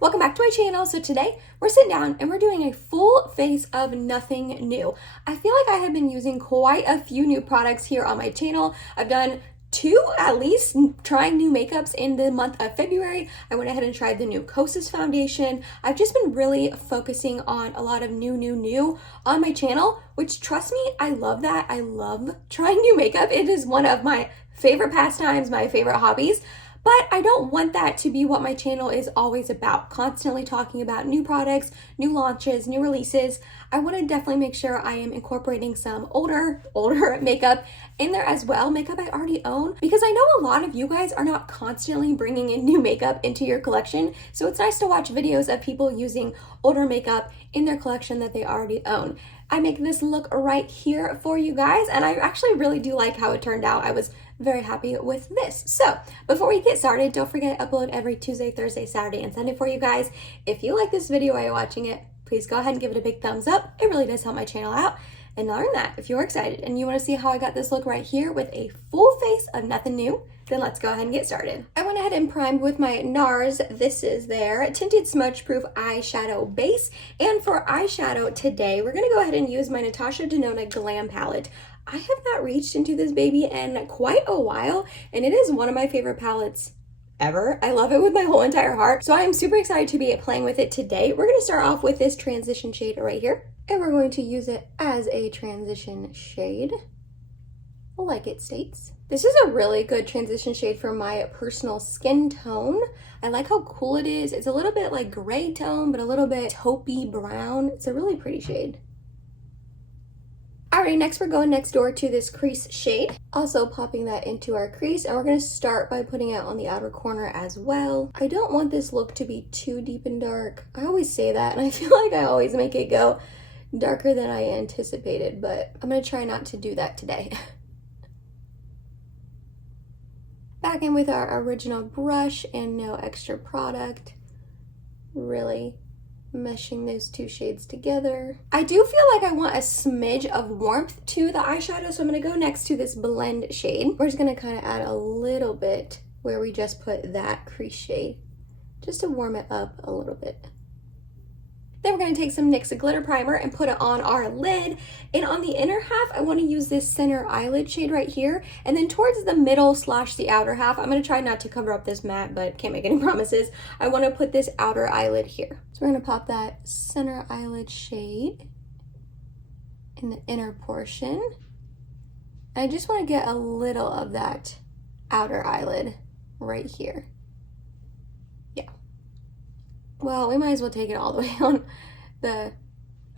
welcome back to my channel. So today we're sitting down and we're doing a full face of nothing new. I feel like I have been using quite a few new products here on my channel. I've done two at least trying new makeups in the month of February. I went ahead and tried the new Kosas foundation. I've just been really focusing on a lot of new on my channel, which trust me, I love that. I love trying new makeup. It is one of my favorite pastimes, my favorite hobbies. But I don't want that to be what my channel is always about, constantly talking about new products, new launches, new releases. I want to definitely make sure I am incorporating some older makeup in there as well, makeup I already own, because I know a lot of you guys are not constantly bringing in new makeup into your collection. So it's nice to watch videos of people using older makeup in their collection that they already own. I make this look right here for you guys, and I actually really do like how it turned out. I was very happy with this. So before we get started, don't forget to upload every Tuesday, Thursday, Saturday, and Sunday for you guys. If you like this video while you're watching it, please go ahead and give it a big thumbs up. It really does help my channel out. And learn that if you're excited and you want to see how I got this look right here with a full face of nothing new, then let's go ahead and get started. I went ahead and primed with my NARS, this is their Tinted Smudge Proof Eyeshadow Base. And for eyeshadow today, we're going to go ahead and use my Natasha Denona Glam Palette. I have not reached into this baby in quite a while, and it is one of my favorite palettes ever. I love it with my whole entire heart. So I am super excited to be playing with it today. We're going to start off with this transition shade right here, and we're going to use it as a transition shade, like it states. This is a really good transition shade for my personal skin tone. I like how cool it is. It's a little bit like gray tone, but a little bit taupey brown. It's a really pretty shade. Alright, next we're going next door to this crease shade. Also popping that into our crease, and we're going to start by putting it on the outer corner as well. I don't want this look to be too deep and dark. I always say that, and I feel like I always make it go darker than I anticipated, but I'm going to try not to do that today. Back in with our original brush and no extra product. Really meshing those two shades together. I do feel like I want a smidge of warmth to the eyeshadow, so I'm going to go next to this blend shade. We're just going to kind of add a little bit where we just put that crease shade, just to warm it up a little bit. Then we're going to take some NYX glitter primer and put it on our lid. And on the inner half, I want to use this center eyelid shade right here. And then towards the middle / the outer half, I'm going to try not to cover up this matte, but can't make any promises. I want to put this outer eyelid here. So we're going to pop that center eyelid shade in the inner portion. And I just want to get a little of that outer eyelid right here. Well, we might as well take it all the way on the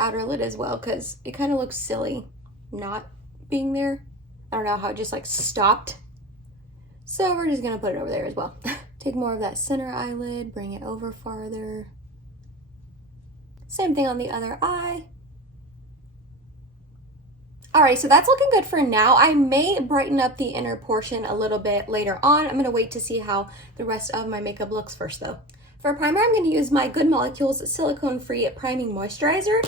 outer lid as well, because it kind of looks silly not being there. I don't know how it just like stopped. So we're just going to put it over there as well. Take more of that center eyelid, bring it over farther. Same thing on the other eye. Alright, so that's looking good for now. I may brighten up the inner portion a little bit later on. I'm going to wait to see how the rest of my makeup looks first though. For primer, I'm going to use my Good Molecules Silicone-Free Priming Moisturizer.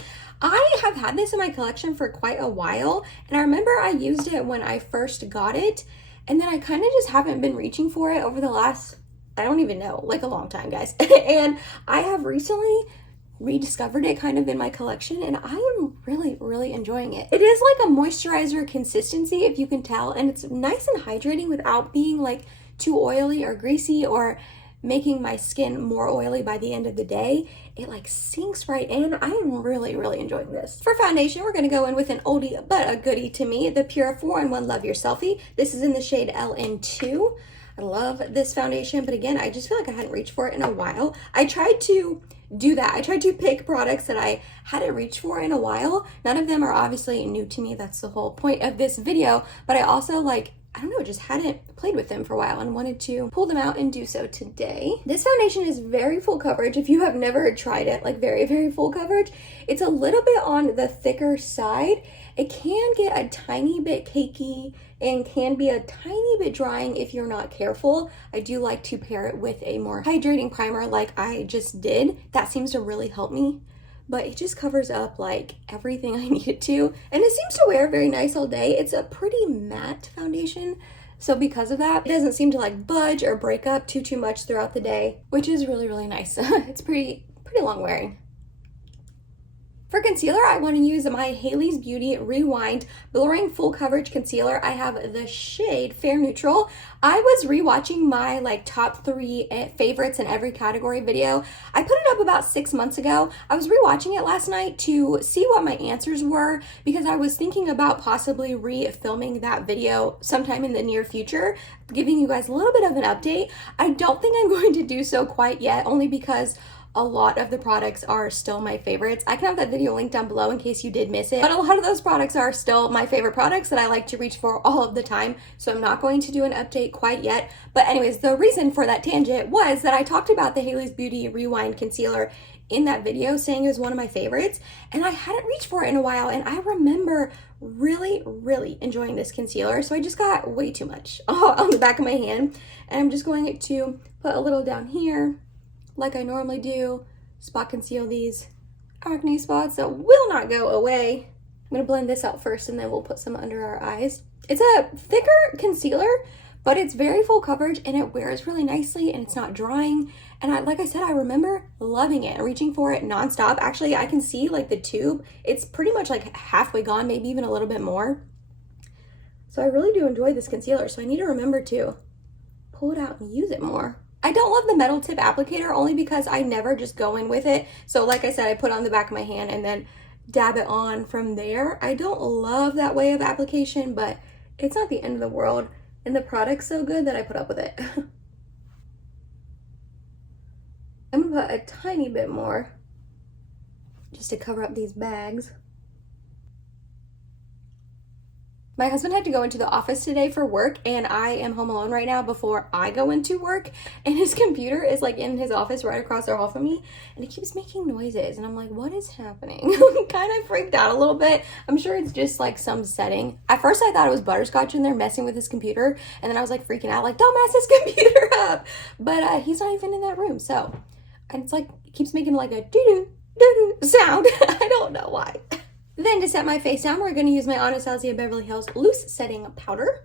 I have had this in my collection for quite a while, and I remember I used it when I first got it, and then I kind of just haven't been reaching for it over the last, I don't even know, like a long time, guys. And I have recently rediscovered it kind of in my collection, and I am really enjoying it. It is like a moisturizer consistency, if you can tell, and it's nice and hydrating without being like too oily or greasy or making my skin more oily by the end of the day. It like sinks right in. I am really enjoying this. For foundation, we're going to go in with an oldie but a goodie to me, the Pure 4-in-1 Love Your Selfie. This is in the shade LN2. I love this foundation, but again, I just feel like I hadn't reached for it in a while. I tried to do that. I tried to pick products that I hadn't reached for in a while. None of them are obviously new to me. That's the whole point of this video, but I also I don't know, just hadn't played with them for a while and wanted to pull them out and do so today. This foundation is very full coverage. If you have never tried it, like very full coverage, it's a little bit on the thicker side. It can get a tiny bit cakey and can be a tiny bit drying if you're not careful. I do like to pair it with a more hydrating primer like I just did. That seems to really help me. But it just covers up like everything I need it to, and it seems to wear very nice all day. It's a pretty matte foundation, So because of that, it doesn't seem to like budge or break up too much throughout the day, which is really nice. It's pretty long wearing. For concealer, I want to use my Hailey's Beauty Rewind Blurring Full Coverage Concealer. I have the shade Fair Neutral. I was rewatching my like top 3 favorites in every category video. I put it up about 6 months ago. I was rewatching it last night to see what my answers were because I was thinking about possibly re-filming that video sometime in the near future, giving you guys a little bit of an update. I don't think I'm going to do so quite yet, only because a lot of the products are still my favorites. I can have that video linked down below in case you did miss it, but a lot of those products are still my favorite products that I like to reach for all of the time, so I'm not going to do an update quite yet. But anyways, the reason for that tangent was that I talked about the Hailey's Beauty Rewind Concealer in that video, saying it was one of my favorites, and I hadn't reached for it in a while, and I remember really enjoying this concealer, so I just got way too much on the back of my hand, and I'm just going to put a little down here like I normally do, spot conceal these acne spots that will not go away. I'm gonna blend this out first and then we'll put some under our eyes. It's a thicker concealer, but it's very full coverage and it wears really nicely and it's not drying. And like I said, I remember loving it and reaching for it nonstop. Actually, I can see like the tube, it's pretty much like halfway gone, maybe even a little bit more. So I really do enjoy this concealer, so I need to remember to pull it out and use it more. I don't love the metal tip applicator only because I never just go in with it. So like I said, I put it on the back of my hand and then dab it on from there. I don't love that way of application, but it's not the end of the world. And the product's so good that I put up with it. I'm gonna put a tiny bit more just to cover up these bags. My husband had to go into the office today for work, and I am home alone right now before I go into work, and his computer is like in his office right across the hall from me, and it keeps making noises, and I'm like, what is happening? I'm kind of freaked out a little bit. I'm sure it's just like some setting. At first I thought it was Butterscotch in there messing with his computer, and then I was like freaking out, like, don't mess his computer up, but he's not even in that room, so, and it's like, it keeps making like a doo-doo, doo-doo sound. I don't know why. Then to set my face down, we're going to use my Anastasia Beverly Hills Loose Setting Powder.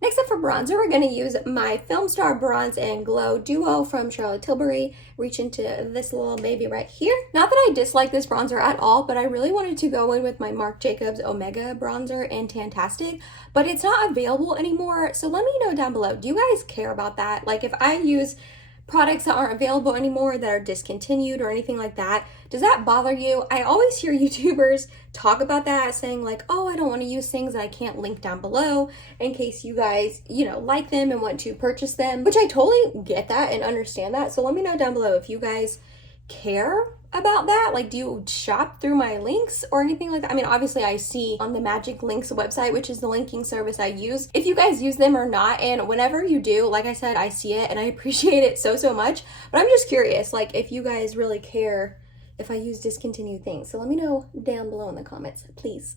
Next up for bronzer, we're going to use my Film Star Bronze and Glow Duo from Charlotte Tilbury. Reach into this little baby right here. Not that I dislike this bronzer at all, but I really wanted to go in with my Marc Jacobs Omega bronzer in Tantastic, but it's not available anymore. So let me know down below, do you guys care about that? Like if I use products that aren't available anymore, that are discontinued or anything like that, does that bother you? I always hear YouTubers talk about that, saying like, oh, I don't want to use things that I can't link down below in case you guys, you know, like them and want to purchase them, which I totally get that and understand that. So let me know down below if you guys care about that. Like, do you shop through my links or anything like that? I mean, obviously I see on the Magic Links website, which is the linking service I use, if you guys use them or not. And whenever you do, like I said, I see it and I appreciate it so much. But I'm just curious, like if you guys really care if I use discontinued things. So let me know down below in the comments, please.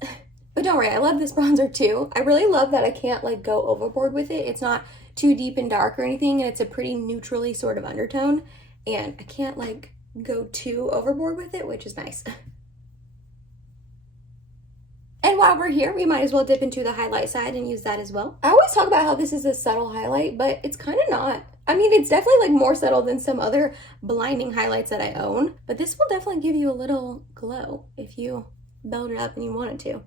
But don't worry, I love this bronzer too. I really love that I can't like go overboard with it. It's not too deep and dark or anything, and it's a pretty neutrally sort of undertone. And I can't like go too overboard with it, which is nice. And while we're here, we might as well dip into the highlight side and use that as well. I always talk about how this is a subtle highlight, but it's kind of not. I mean, it's definitely like more subtle than some other blinding highlights that I own, but this will definitely give you a little glow if you build it up and you wanted to.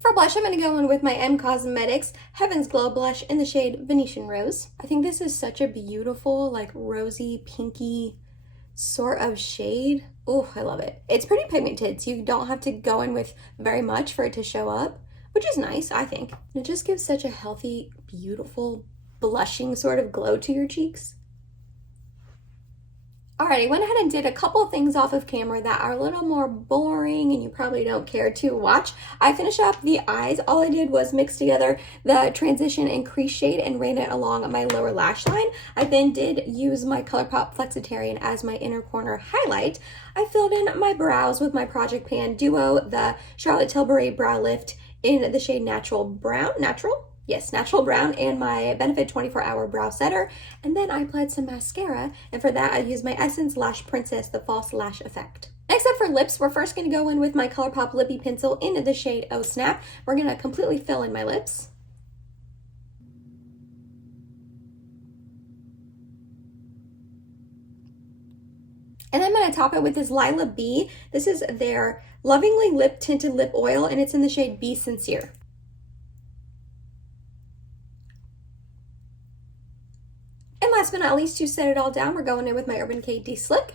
For blush, I'm going to go in with my M Cosmetics Heaven's Glow Blush in the shade Venetian Rose. I think this is such a beautiful, like rosy, pinky sort of shade. Oh, I love it. It's pretty pigmented, so you don't have to go in with very much for it to show up, which is nice, I think. It just gives such a healthy, beautiful, blushing sort of glow to your cheeks. Alright, I went ahead and did a couple of things off of camera that are a little more boring and you probably don't care to watch. I finished off the eyes. All I did was mix together the transition and crease shade and ran it along my lower lash line. I then did use my ColourPop Flexitarian as my inner corner highlight. I filled in my brows with my Project Pan Duo, the Charlotte Tilbury Brow Lift in the shade Natural Brown. Natural? Yes, natural brown, and my Benefit 24-hour brow setter. And then I applied some mascara, and for that I used my Essence Lash Princess, the False Lash Effect. Next up for lips, we're first going to go in with my ColourPop Lippy Pencil in the shade Oh Snap. We're going to completely fill in my lips. And then I'm going to top it with this Lila B. This is their Lovingly Lip Tinted Lip Oil, and it's in the shade Be Sincere. And last but not least, to set it all down, we're going in with my Urban Decay De-Slick.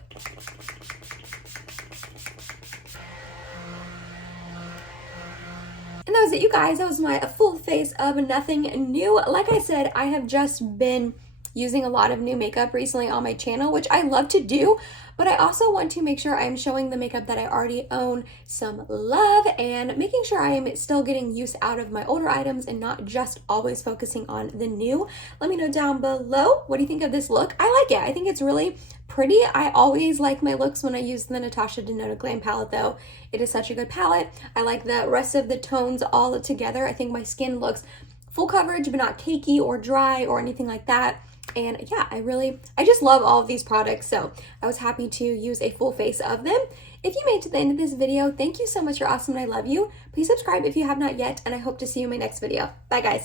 And that was it, you guys. That was my full face of nothing new. Like I said, I have just been using a lot of new makeup recently on my channel, which I love to do, but I also want to make sure I'm showing the makeup that I already own some love and making sure I am still getting use out of my older items and not just always focusing on the new. Let me know down below, what do you think of this look? I like it. I think it's really pretty. I always like my looks when I use the Natasha Denona Glam palette though. It is such a good palette. I like the rest of the tones all together. I think my skin looks full coverage but not cakey or dry or anything like that. And yeah, I just love all of these products, so I was happy to use a full face of them. If you made it to the end of this video, thank you so much. You're awesome and I love you. Please subscribe if you have not yet, and I hope to see you in my next video. Bye, guys.